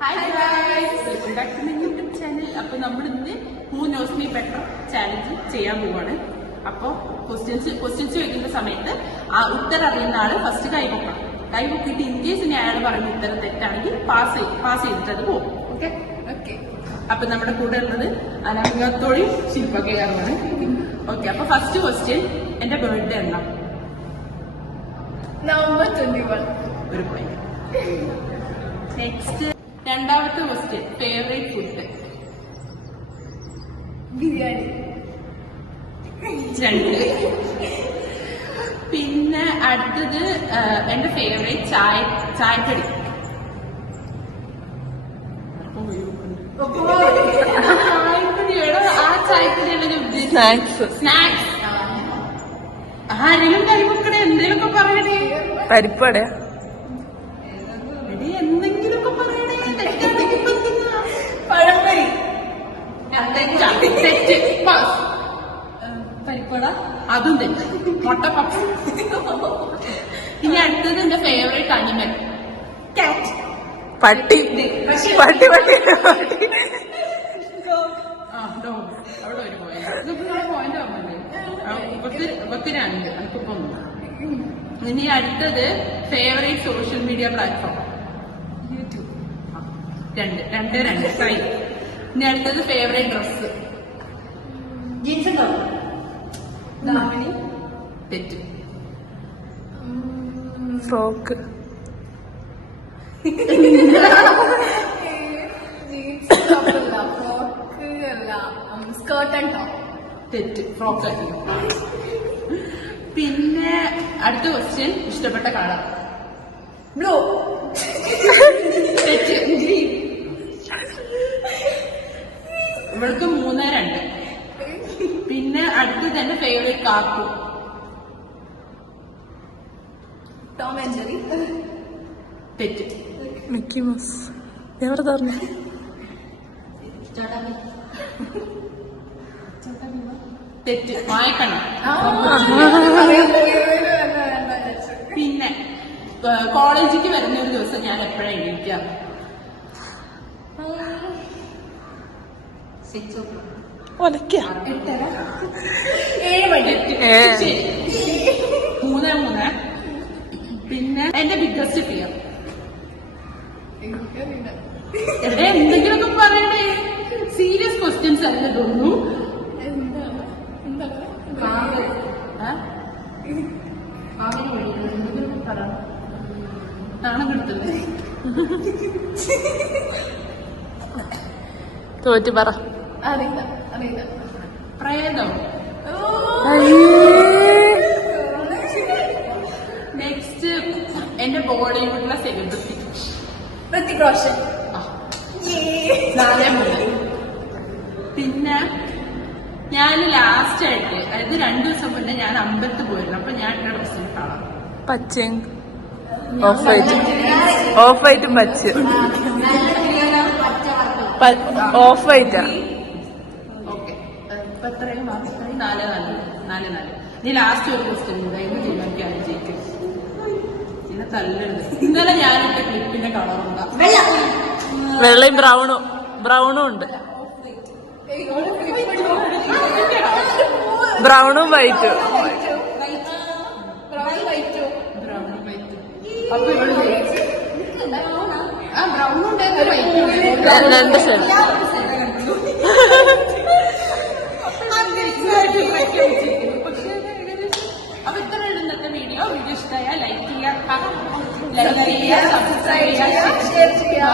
Hi guys, welcome back to my YouTube channel. അപ്പൊ നമ്മൾ ഇന്ന് who knows me better challenge ചെയ്യാൻ പോവാണ്. അപ്പൊ ക്വസ്റ്റ്യൻസ് ചോദിക്കുന്ന സമയത്ത് ആ ഉത്തരം അറിയുന്ന ആള് ഫസ്റ്റ് കൈപൊക്കണം. കൈപൊക്കിയിട്ട് ഇൻ കേസ് ഇനി അയാൾ പറയുന്ന ഉത്തരം തെറ്റാണെങ്കിൽ പാസ് ചെയ്തിട്ട് അത് പോകും. Okay okay. അപ്പൊ നമ്മുടെ കൂടെ ഉള്ളത് അനാമികത്തോഴും ശില്പകയാണ്. ഓക്കെ, അപ്പൊ ഫസ്റ്റ് ക്വസ്റ്റ്യൻ, എന്റെ ബർത്ത്ഡേ എന്നാ? November 21. ഒരു പോയിന്റ്. നെക്സ്റ്റ്, രണ്ടാമത്തെ ക്വസ്റ്റ്യൻ, ഫേവറേറ്റ് ഫുഡ്? ബിരിയാണി. 2. പിന്നെ അടുത്തത് എന്റെ ഫേവറേറ്റ് ചായക്കടി? ചായക്കടിയോടോ ആ ചായക്കടിയുടെ സ്നാക്സ്. ആരെങ്കിലും കരിമക്കളെ എന്തെങ്കിലുമൊക്കെ പറയണേ. പരിപ്പട എന്തെങ്കിലുമൊക്കെ പറയണേ. തെറ്റാണെങ്കിൽ പഴംപൊരി. തെറ്റ്. പരിപ്പട അതും തെറ്റ്. മുട്ടപ്പപ്പ്. ഇനി അടുത്തത് എന്റെ ഫേവറേറ്റ് അനിമൽ? കാറ്റ്. പട്ടി. പട്ടി പട്ടി പട്ടി. അവിടെ ഒരു പോയിന്റ് ആവുന്നുണ്ട്. 2 എനിക്കിപ്പോ. ഇനി അടുത്തത് favourite social media platform? YouTube. 2 try. ഇനി അടുത്തത് ഫേവറേറ്റ് ഡ്രസ്? ജീൻസ് ഉണ്ടാവും. ദാമിനി. തെറ്റ്. ഫ്രോക്ക്. ജീൻസ് അല്ല, ഫ്രോക്ക് അല്ല, സ്കേർട്ട് ആൻഡ് ടോപ്പ്. തെറ്റ്. ഫ്രോക്ക്. പിന്നെ അടുത്ത ക്വസ്റ്റ്യൻ, ഇഷ്ടപ്പെട്ട കളർ? ബ്ലൂ. തെറ്റ്. ഇവൾക്ക് 3-2. പിന്നെ അടുത്തത് എന്റെ favourite cartoon? Tom and Jerry. തെറ്റ്. Mickey Mouse. എവിടെ പറഞ്ഞു? തെറ്റ്. വായിക്കണം. പിന്നെ കോളേജിലേക്ക് വരുന്ന ഒരു ദിവസം ഞാൻ എപ്പോഴാണ് എണീക്കുക? 6 ഒലക്ക. 7 മണി. 3. പിന്നെ എന്റെ ബിഗ്ഗസ്റ്റ് ഫിയർ? എന്തെങ്കിലുമൊക്കെ പറയണേ. സീരിയസ് ക്വസ്റ്റ്യൻസ് അല്ല തോന്നുന്നു. നാണം കിടത്തില്ലേ? തോറ്റു പറ. അറിയില്ല. പ്രേതം. നെക്സ്റ്റ്, എന്റെ ബോളിവുഡിലെ സെലിബ്രിറ്റി? ഋത്തിക് റോഷൻ. 4-3. പിന്നെ ഞാൻ ലാസ്റ്റ് ആയിട്ട്, അതായത് 2 ദിവസം മുന്നേ ഞാൻ അമ്പലത്തിൽ പോയിരുന്നു. അപ്പൊ ഞാൻ എന്റെ ഡ്രസ്സിൽ കാണാം. പച്ചയും ഓഫ് വൈറ്റും പച്ച. ഓഫ് വൈറ്റാ. ഓക്കെ, ഇപ്പൊ എത്രയും മാസമായി? 4-4. നീ ലാസ്റ്റ് ഒരു ക്വസ്റ്റ്യൻ ഉണ്ടായിരുന്നു. ജീവിക്കാൻ ജയിക്കും. പിന്നെ തല്ലുണ്ട്. ഇന്നലെ ഞാൻ എന്റെ ക്ലിപ്പിന്റെ കളറുണ്ടാ? വെള്ളയും ബ്രൗണും ഉണ്ട്. ബ്രൗണും വൈറ്റും. അപ്പൊ ഇവിടെ ബ്രൗണും രണ്ട് സൈഡ്. അപ്പൊ ഇത്ര ഇന്നത്തെ വീഡിയോ ഇഷ്ടമായ ലൈക്ക് ചെയ്യുക, സബ്സ്ക്രൈബ് ചെയ്യുക, ഷെയർ ചെയ്യുക.